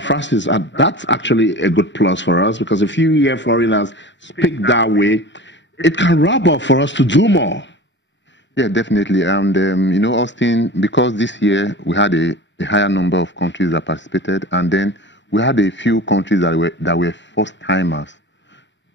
Francis, that's actually a good plus for us, because if you hear foreigners speak that way, it can rub off for us to do more. Yeah, definitely. And, you know, Austin, because this year we had a higher number of countries that participated, and then we had a few countries that were first-timers.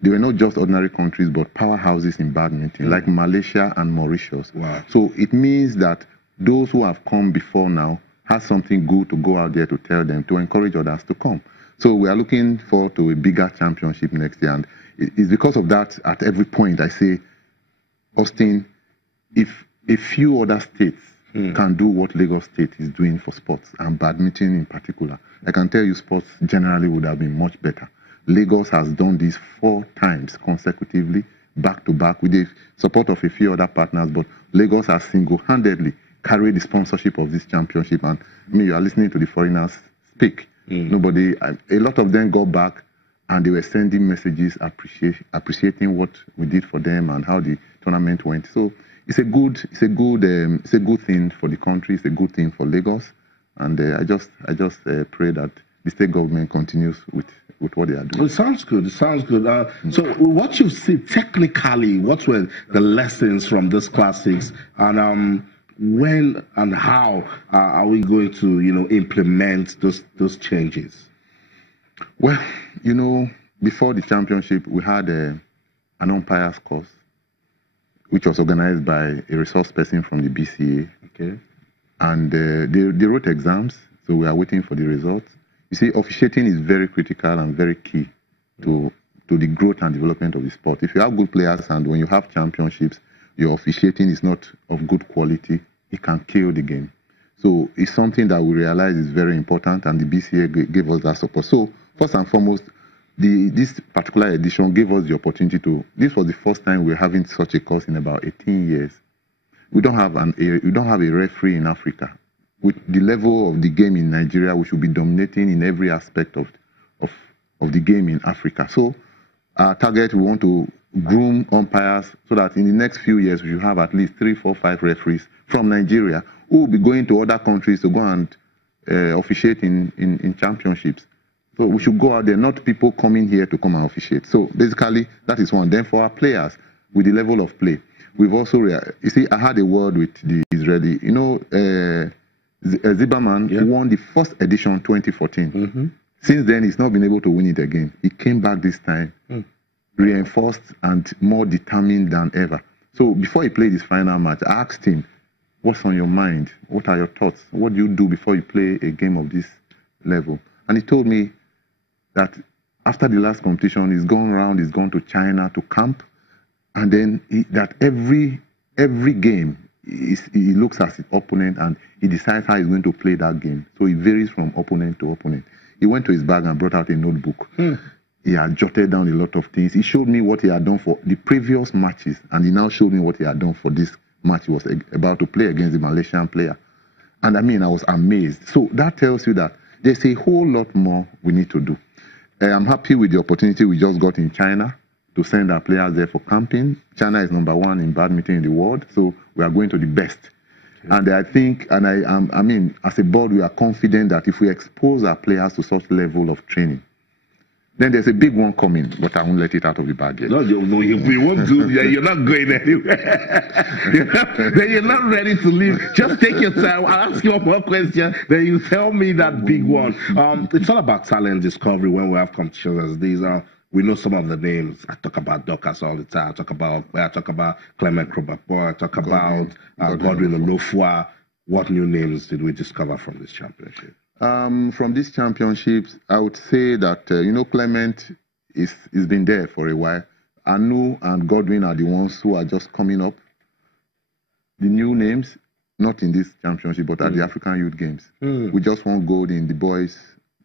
They were not just ordinary countries, but powerhouses in badminton, like Malaysia and Mauritius. Wow. So it means that those who have come before now has something good to go out there to tell them, to encourage others to come. So we are looking forward to a bigger championship next year. And it's because of that, at every point, I say, Austin, if a few other states can do what Lagos State is doing for sports, and badminton in particular, I can tell you sports generally would have been much better. Lagos has done this 4 times consecutively, back to back, with the support of a few other partners, but Lagos has single-handedly carried the sponsorship of this championship. And I mean, you are listening to the foreigners speak. A lot of them got back and they were sending messages appreciating what we did for them and how the tournament went. So it's a good thing for the country. It's a good thing for Lagos, and I just pray that the state government continues with what they are doing. It sounds good. It sounds good. So what you see technically, what were the lessons from this classics, and when and how are we going to, you know, implement those changes? Well, you know, before the championship, we had an umpires course, which was organized by a resource person from the BCA. Okay. And they wrote exams, so we are waiting for the results. You see, officiating is very critical and very key to the growth and development of the sport. If you have good players and when you have championships, your officiating is not of good quality, it can kill the game. So it's something that we realize is very important, and the BCA gave us that support. So first and foremost, this particular edition gave us the opportunity to, this was the first time we're having such a course in about 18 years. We don't have a referee in Africa. With the level of the game in Nigeria, we should be dominating in every aspect of the game in Africa. So our target, we want to groom umpires so that in the next few years we should have at least 3, 4, 5 referees from Nigeria who will be going to other countries to go and officiate in championships. So we should go out there, not people coming here to come and officiate. So basically, that is one. Then for our players, with the level of play, we've also, you see, I had a word with the Israeli, you know, Ziberman won the first edition 2014. Since then, he's not been able to win it again. He came back this time, reinforced and more determined than ever. So before he played his final match, I asked him, what's on your mind? What are your thoughts? What do you do before you play a game of this level? And he told me that after the last competition, he's gone around, he's gone to China to camp, and then that every game, he looks at his opponent and he decides how he's going to play that game. So he varies from opponent to opponent. He went to his bag and brought out a notebook. He had jotted down a lot of things. He showed me what he had done for the previous matches, and he now showed me what he had done for this match he was about to play against the Malaysian player. And I mean, I was amazed. So that tells you that there's a whole lot more we need to do. I'm happy with the opportunity we just got in China to send our players there for camping. China is #1 in badminton in the world, so we are going to the best. And I think, and I mean, as a board, we are confident that if we expose our players to such level of training, then there's a big one coming, but I won't let it out of the bag yet. No, you won't do that. You're not going anywhere. You're not ready to leave. Just take your time. I'll ask you one more question, then you tell me that big one. It's all about talent discovery when we have competitions as these. We know some of the names. I talk about Dorcas all the time. I talk about Clement Krobakbo. I talk about Godwin Olofua. What new names did we discover from this championship? From these championships, I would say that, you know, Clement is been there for a while. Anu and Godwin are the ones who are just coming up. The new names, not in this championship, but at the African Youth Games. We just won gold in the boys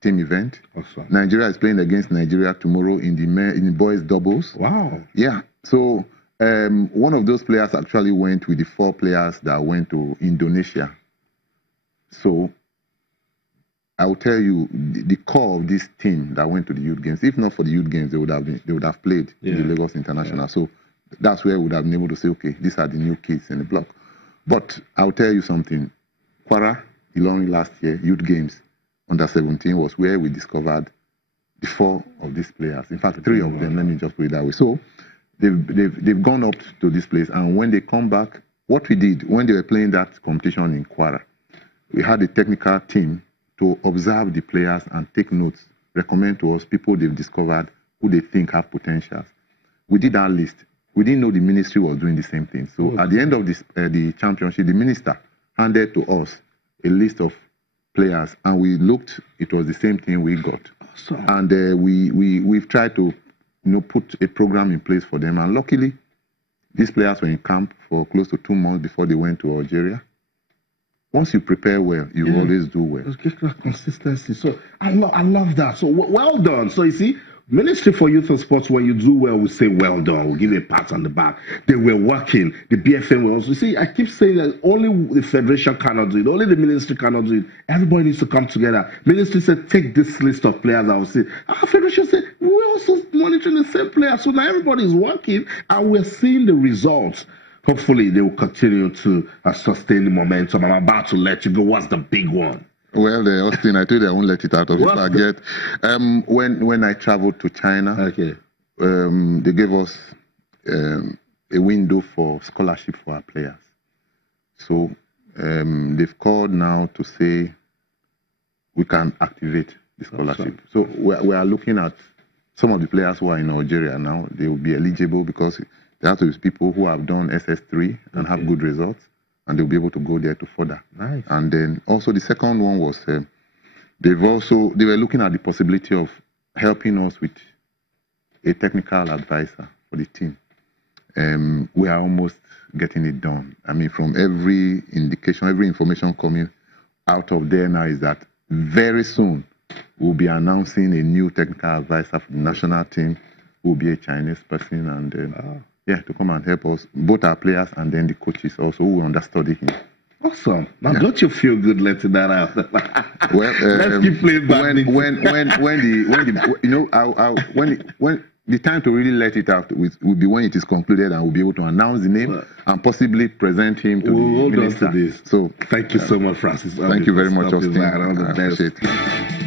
team event. Awesome. Nigeria is playing against Nigeria tomorrow in the boys doubles. Wow. Yeah. So one of those players actually went with the 4 players that went to Indonesia. So I will tell you the core of this team that went to the youth games. If not for the youth games, they would have played in the Lagos International. So that's where we would have been able to say, okay, these are the new kids in the block. But I'll tell you something. Kwara, Ilorin last year, Youth Games, under 17 was where we discovered the 4 of these players. In fact, 3 of them, let me just put it that way. So they've gone up to this place, and when they come back, what we did when they were playing that competition in Kwara, we had a technical team to observe the players and take notes, recommend to us people they've discovered who they think have potentials. We did our list. We didn't know the ministry was doing the same thing. So at the end of this, the championship, the minister handed to us a list of players, and we looked. It was the same thing we got. Awesome. And we've tried to put a program in place for them. And luckily, these players were in camp for close to 2 months before they went to Algeria. Once you prepare well, you always do well. It's just that consistency. So I love that. So well done. So you see, Ministry for Youth and Sports, when you do well, we say well done. We'll give you a pat on the back. They were working. The BFM was also. You see, I keep saying that only the Federation cannot do it. Only the ministry cannot do it. Everybody needs to come together. Ministry said, take this list of players. I will say, our Federation said, we're also monitoring the same players. So now everybody is working, and we're seeing the results. Hopefully, they will continue to sustain the momentum. I'm about to let you go. What's the big one? Well, Austin, I told you I won't let it out of it. I get when I traveled to China, they gave us a window for scholarship for our players. So they've called now to say we can activate the scholarship. So we are looking at some of the players who are in Algeria now. They will be eligible because there have to be people who have done SS3 and have good results, and they'll be able to go there to further. Nice. And then also the second one was they were looking at the possibility of helping us with a technical advisor for the team. We are almost getting it done. I mean, from every indication, every information coming out of there now is that very soon we'll be announcing a new technical advisor for the national team who will be a Chinese person, and to come and help us, both our players and then the coaches also who understudy him. Awesome. Now, don't you feel good letting that out? Well, let's keep playing badminton. When the time to really let it out will be when it is concluded, and we'll be able to announce the name and possibly present him to the minister. So thank you so much, Francis. Thank you very much, Austin. All the best.